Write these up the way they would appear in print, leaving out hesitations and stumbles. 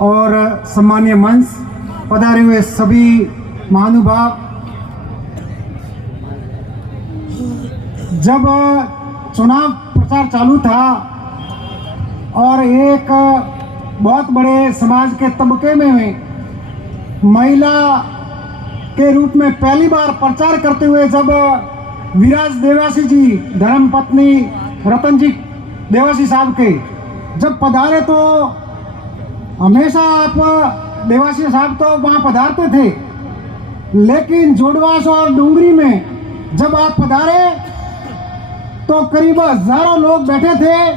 और सम्मानीय मंच पधारे हुए सभी महानुभाव, जब चुनाव प्रचार चालू था और एक बहुत बड़े समाज के तबके में महिला के रूप में पहली बार प्रचार करते हुए जब विराज देवासी जी, धर्मपत्नी रतन जी देवासी साहब के जब पधारे, तो हमेशा आप देवासी साहब तो वहाँ पधारते थे, लेकिन जोड़वास और डूंगरी में जब आप पधारे तो करीब हजारों लोग बैठे थे।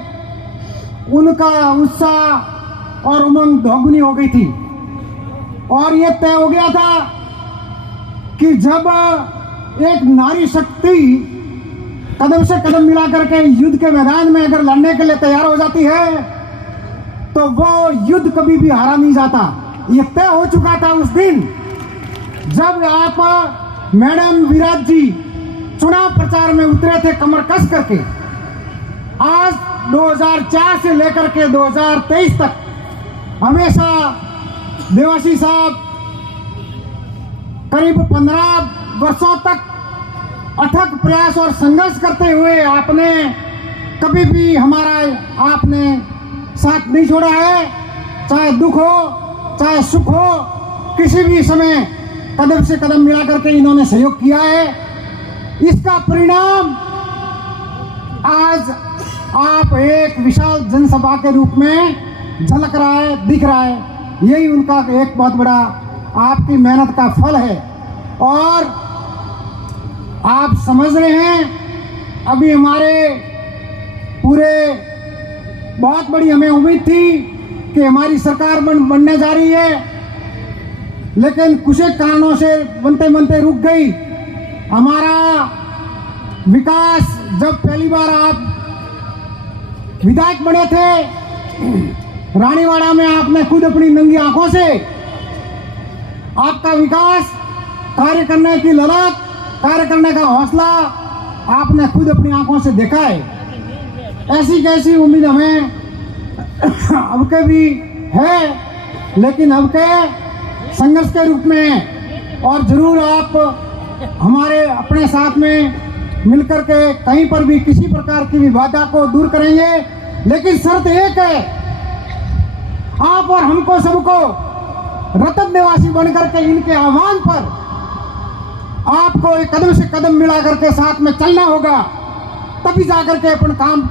उनका उत्साह और उमंग दोगुनी हो गई थी और ये तय हो गया था कि जब एक नारी शक्ति कदम से कदम मिला करके युद्ध के मैदान में अगर लड़ने के लिए तैयार हो जाती है तो वो युद्ध कभी भी हारा नहीं जाता। ये तय हो चुका था उस दिन जब आप मैडम विराज जी चुनाव प्रचार में उतरे थे कमर कस करके। आज 2004 से लेकर के 2023 तक हमेशा देवासी साहब करीब 15 वर्षों तक अथक प्रयास और संघर्ष करते हुए आपने कभी भी हमारा आपने साथ नहीं छोड़ा है। चाहे दुख हो चाहे सुख हो, किसी भी समय कदम से कदम मिला करके इन्होंने सहयोग किया है। इसका परिणाम आज आप एक विशाल जनसभा के रूप में झलक रहा है, दिख रहा है। यही उनका एक बहुत बड़ा आपकी मेहनत का फल है। और आप समझ रहे हैं, अभी हमारे पूरे बहुत बड़ी हमें उम्मीद थी कि हमारी सरकार बनने जा रही है, लेकिन कुछ एक कारणों से बनते बनते रुक गई। हमारा विकास जब पहली बार आप विधायक बने थे रानीवाड़ा में, आपने खुद अपनी नंगी आंखों से आपका विकास, कार्य करने की ललक, कार्य करने का हौसला आपने खुद अपनी आंखों से देखा है। ऐसी कैसी उम्मीद हमें अब के भी है, लेकिन अब के संघर्ष के रूप में। और जरूर आप हमारे अपने साथ में मिलकर के कहीं पर भी किसी प्रकार की भी बाधा को दूर करेंगे, लेकिन शर्त एक है, आप और हमको सबको रतन देवासी बनकर के इनके आह्वान पर आपको एक कदम से कदम मिला करके साथ में चलना होगा। तभी जाकर के अपन काम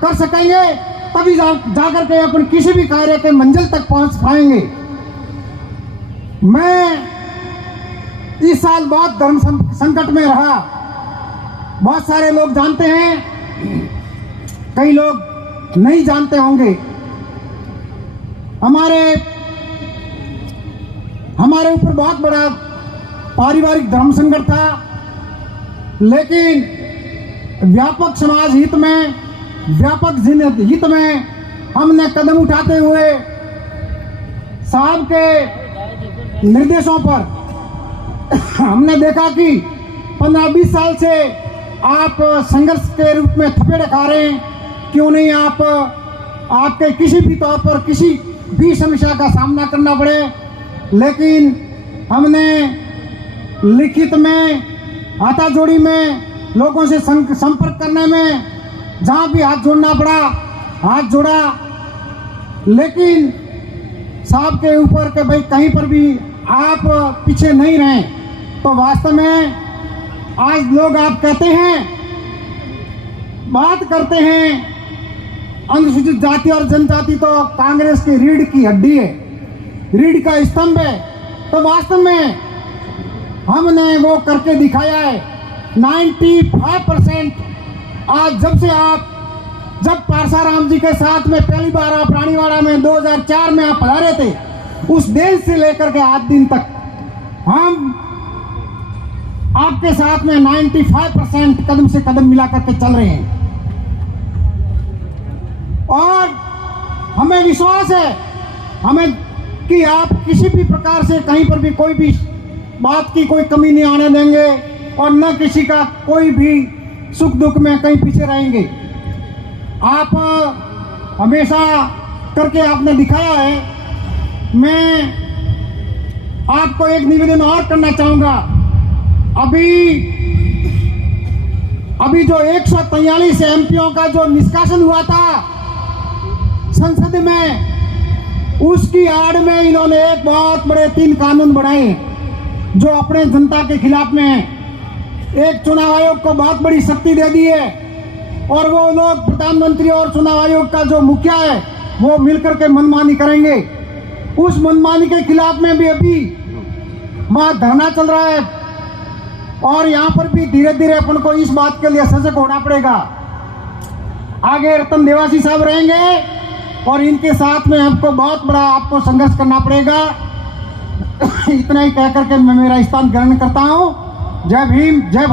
कर सकेंगे, तभी जाकर के अपन किसी भी कार्य के मंजिल तक पहुंच पाएंगे। मैं इस साल बहुत धर्म संकट में रहा। बहुत सारे लोग जानते हैं, कई लोग नहीं जानते होंगे। हमारे ऊपर बहुत बड़ा पारिवारिक धर्म संकट था, लेकिन व्यापक समाज हित में, व्यापक हित में हमने कदम उठाते हुए साहब के निर्देशों पर हमने देखा कि 15-20 साल से आप संघर्ष के रूप में थपेड़े खा रहे हैं। क्यों नहीं आप आपके किसी भी तौर पर किसी भी समस्या का सामना करना पड़े, लेकिन हमने लिखित में, हाथाजोड़ी में, लोगों से संपर्क करने में जहां भी हाथ जोड़ना पड़ा हाथ जोड़ा, लेकिन साहब के ऊपर के भाई कहीं पर भी आप पीछे नहीं रहे। तो वास्तव में आज लोग आप कहते हैं, बात करते हैं अनुसूचित जाति और जनजाति तो कांग्रेस की रीढ़ की हड्डी है, रीढ़ का स्तंभ है। तो वास्तव में हमने वो करके दिखाया है। 95% आज जब पारसाराम जी के साथ में पहली बार आप रानीवाड़ा में 2004 में आप पधारे थे, उस दिन से लेकर के आज दिन तक हम आपके साथ में 95% कदम से कदम मिला करके चल रहे हैं। और हमें विश्वास है हमें कि आप किसी भी प्रकार से कहीं पर भी कोई भी बात की कोई कमी नहीं आने देंगे और न किसी का कोई भी सुख दुख में कहीं पीछे रहेंगे। आप हमेशा करके आपने दिखाया है मैं आपको एक निवेदन और करना चाहूंगा। अभी जो 143 एमपीओ का जो निष्कासन हुआ था संसद में, उसकी आड़ में इन्होंने एक बहुत बड़े 3 कानून बनाए जो अपने जनता के खिलाफ में। एक चुनाव आयोग को बहुत बड़ी शक्ति दे दी है और वो लोग प्रधानमंत्री और चुनाव आयोग का जो मुखिया है वो मिलकर के मनमानी करेंगे। उस मनमानी के खिलाफ में भी अभी वहां धरना चल रहा है और यहाँ पर भी धीरे धीरे अपन को इस बात के लिए सजग होना पड़ेगा। आगे रतन देवासी साहब रहेंगे और इनके साथ में हमको बहुत बड़ा आपको संघर्ष करना पड़ेगा। इतना ही कहकर के मैं मेरा स्थान ग्रहण करता हूँ। जय भीम, जय भारत।